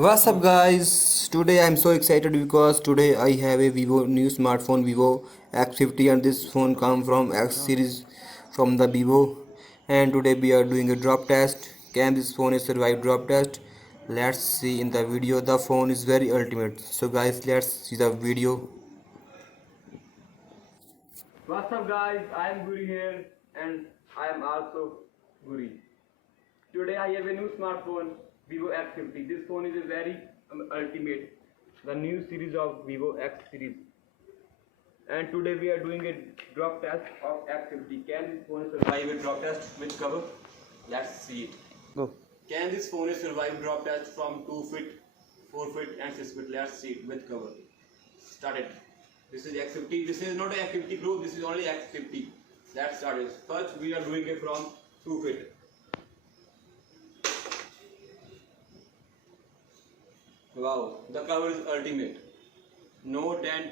What's up guys? Today I'm so excited because today I have a Vivo new smartphone Vivo X50 and this phone come from X series from the Vivo, and today we are doing a drop test. Can this phone survive drop test? Let's see in the video. The phone is very ultimate. So guys, let's see the video. What's up guys? I am Guri here and I am also Guri. Today I have a new smartphone Vivo X50. This phone is a very ultimate, the new series of Vivo X series. And today we are doing a drop test of X50. Can this phone survive a drop test with cover? Let's see it. Go. Can this phone survive drop test from 2 feet, 4 feet and 6 feet? Let's see it with cover. Start it. This is X50. This is not a X50 Pro. This is only X50. Let's start it. First we are doing it from 2 feet. Wow, the cover is ultimate. No dent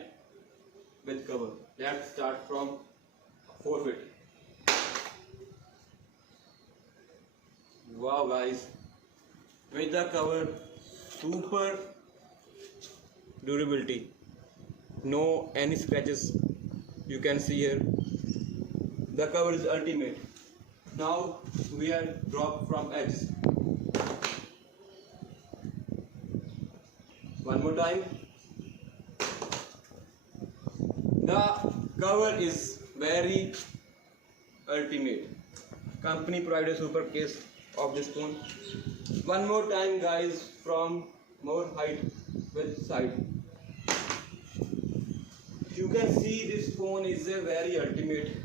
with cover. Let's start from 4 feet. Wow guys, with the cover, super durability. No any scratches you can see here. The cover is ultimate. Now we are drop from edge. One more time. The cover is very ultimate. Company provided a super case of this phone. One more time guys, from more height with side. You can see this phone is a very ultimate.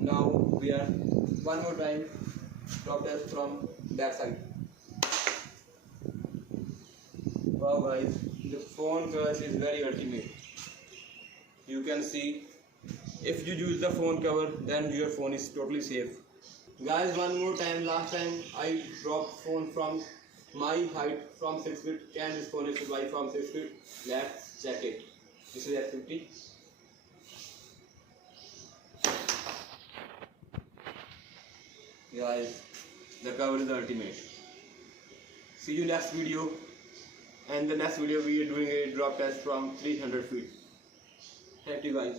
Now we are one more time drop test from back side. Wow guys, the phone cover is very ultimate. You can see, if you use the phone cover, then your phone is totally safe. Guys, one more time. Last time I dropped phone from my height from 6 feet. Can this phone survive from 6 feet? Let's check it. This is X50. Guys, the cover is ultimate. See you next video. And the next video we are doing a drop test from 300 feet. Thank you guys.